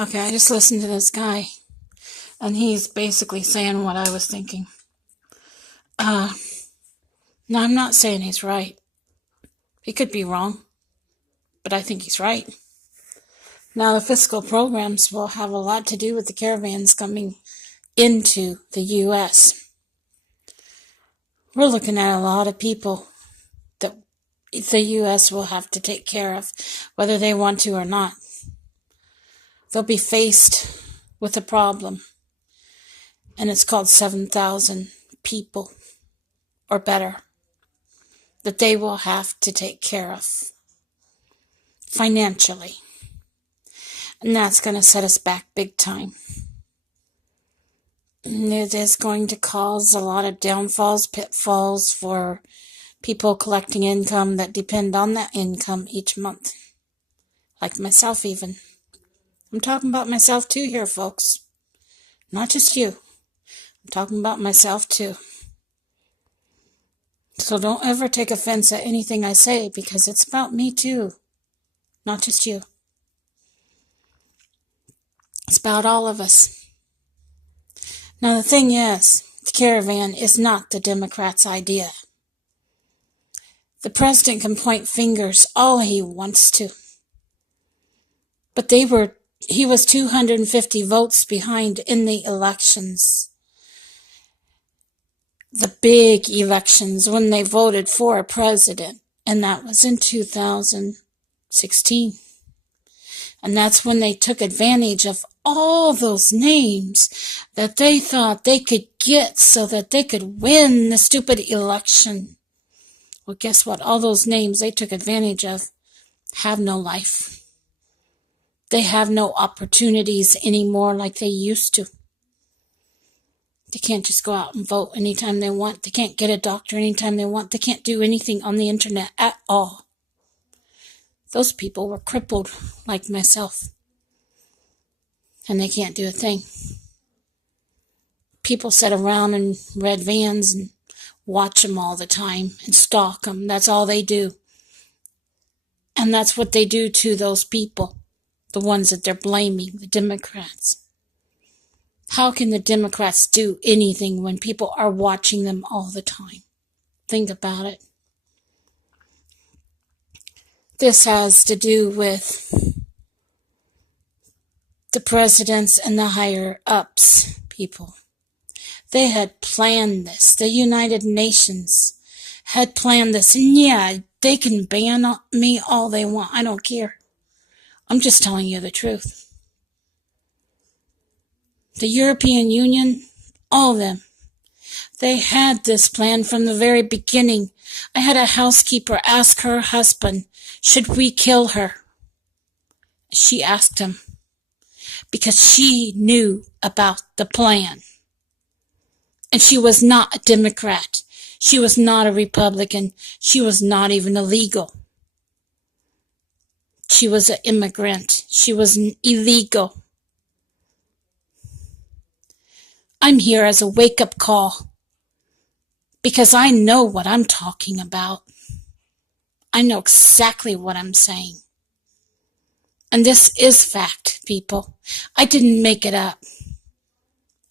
Okay, I just listened to this guy, and he's basically saying what I was thinking. Now, I'm not saying he's right. He could be wrong, but I think he's right. Now, the fiscal programs will have a lot to do with the caravans coming into the U.S. We're looking at a lot of people that the U.S. will have to take care of, whether they want to or not. They'll be faced with a problem, and it's called 7,000 people or better that they will have to take care of financially. And that's going to set us back big time. And it is going to cause a lot of downfalls, pitfalls for people collecting income that depend on that income each month. Like myself even. I'm talking about myself too here, folks. Not just you. I'm talking about myself too. So don't ever take offense at anything I say, because it's about me too. Not just you. It's about all of us. Now the thing is, the caravan is not the Democrats' idea. The president can point fingers all he wants to. But he was 250 votes behind in the elections. The big elections when they voted for a president. And that was in 2016. And that's when they took advantage of all those names that they thought they could get so that they could win the stupid election. Well, guess what? All those names they took advantage of have no life. They have no opportunities anymore like they used to. They can't just go out and vote anytime they want. They can't get a doctor anytime they want. They can't do anything on the internet at all. Those people were crippled like myself. And they can't do a thing. People sit around in red vans and watch them all the time and stalk them. That's all they do. And that's what they do to those people. The ones that they're blaming, the Democrats. How can the Democrats do anything when people are watching them all the time? Think about it. This has to do with the presidents and the higher-ups people. They had planned this. The United Nations had planned this. And yeah, they can ban me all they want. I don't care. I'm just telling you the truth. The European Union, all of them, they had this plan from the very beginning. I had a housekeeper ask her husband, should we kill her? She asked him because she knew about the plan. And she was not a Democrat. She was not a Republican. She was not even illegal. She was an immigrant. She was illegal. I'm here as a wake-up call because I know what I'm talking about. I know exactly what I'm saying. And this is fact, people. I didn't make it up.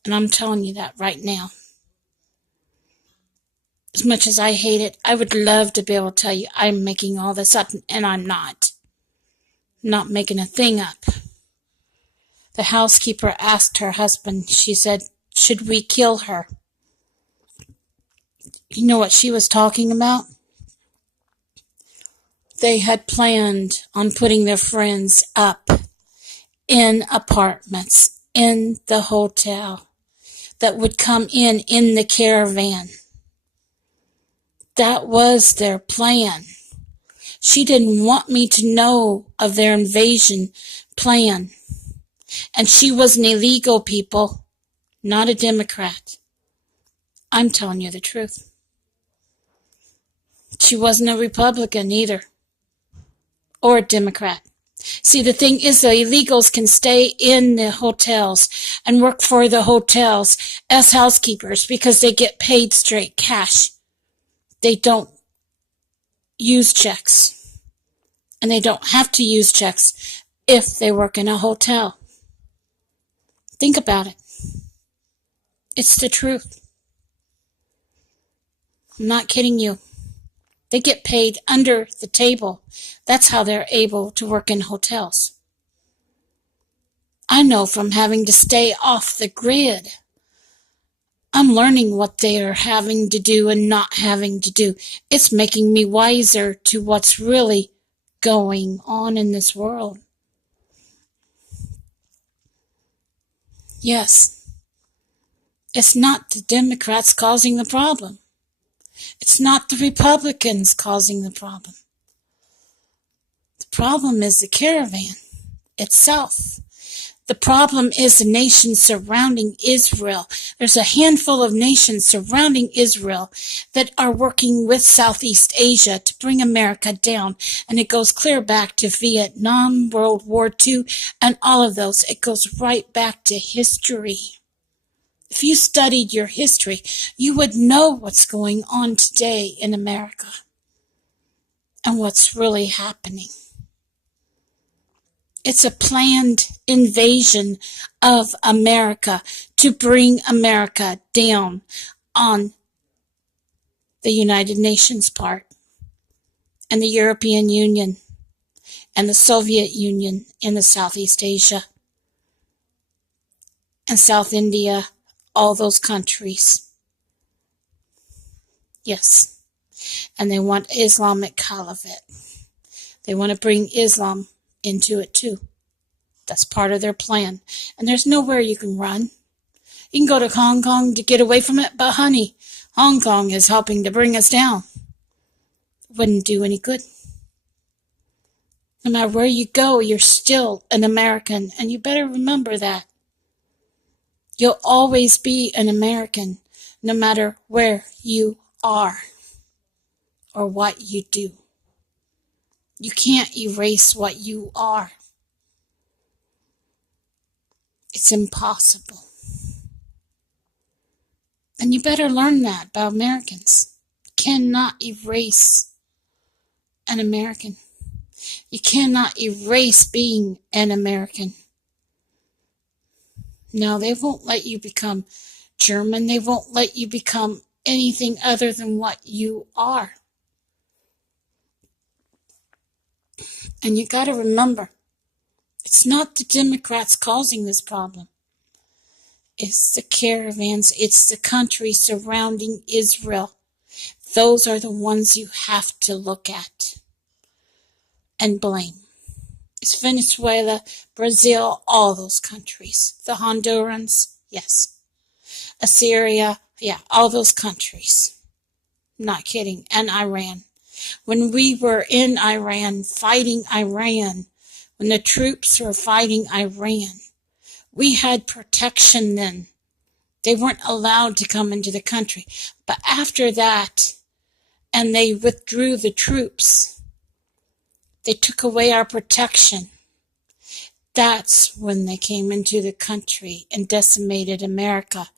And I'm telling you that right now. As much as I hate it, I would love to be able to tell you I'm making all this up, and I'm not. I'm not making a thing up. The housekeeper asked her husband, she said, should we kill her? You know what she was talking about? They had planned on putting their friends up in apartments, in the hotel, that would come in the caravan. That was their plan. She didn't want me to know of their invasion plan. And she was an illegal, people, not a Democrat. I'm telling you the truth. She wasn't a Republican either, or a Democrat. See, the thing is, the illegals can stay in the hotels and work for the hotels as housekeepers because they get paid straight cash. They don't use checks. And they don't have to use checks if they work in a hotel. Think about it. It's the truth. I'm not kidding you. They get paid under the table. That's how they're able to work in hotels. I know from having to stay off the grid. I'm learning what they are having to do and not having to do. It's making me wiser to what's really going on in this world. Yes, it's not the Democrats causing the problem. It's not the Republicans causing the problem. The problem is the caravan itself. The problem is the nations surrounding Israel. There's a handful of nations surrounding Israel that are working with Southeast Asia to bring America down. And it goes clear back to Vietnam, World War II, and all of those. It goes right back to history. If you studied your history, you would know what's going on today in America and what's really happening. It's a planned invasion of America to bring America down on the United Nations part and the European Union and the Soviet Union in the Southeast Asia and South India, all those countries. Yes. And they want Islamic Caliphate. They want to bring Islam into it too. That's part of their plan. And there's nowhere you can run. You can go to Hong Kong to get away from it, but honey, Hong Kong is helping to bring us down. Wouldn't do any good. No matter where you go, you're still an American, and you better remember that. You'll always be an American, no matter where you are or what you do. You can't erase what you are. It's impossible. And you better learn that about Americans. You cannot erase an American. You cannot erase being an American. No, they won't let you become German. They won't let you become anything other than what you are. And you got to remember, it's not the Democrats causing this problem. It's the caravans. It's the countries surrounding Israel. Those are the ones you have to look at and blame. It's Venezuela, Brazil, all those countries. The Hondurans, yes. Assyria, yeah, all those countries. Not kidding. And Iran. When we were in Iran, fighting Iran, when the troops were fighting Iran, we had protection then. They weren't allowed to come into the country. But after that, and they withdrew the troops, they took away our protection. That's when they came into the country and decimated America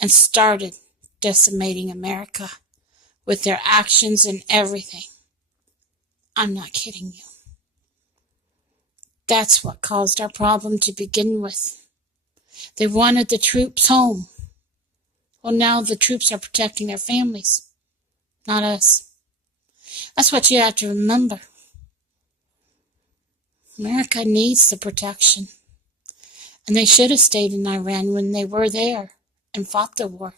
and started decimating America with their actions and everything. I'm not kidding you. That's what caused our problem to begin with. They wanted the troops home. Well, now the troops are protecting their families, not us. That's what you have to remember. America needs the protection. And they should have stayed in Iran when they were there and fought the war.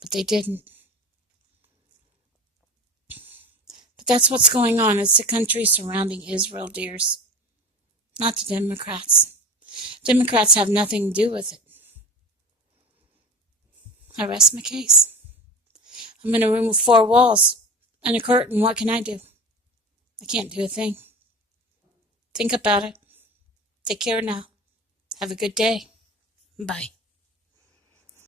But they didn't. But that's what's going on. It's the country surrounding Israel, dears. Not the Democrats. Democrats have nothing to do with it. I rest my case. I'm in a room with 4 walls and a curtain. What can I do? I can't do a thing. Think about it. Take care now. Have a good day. Bye.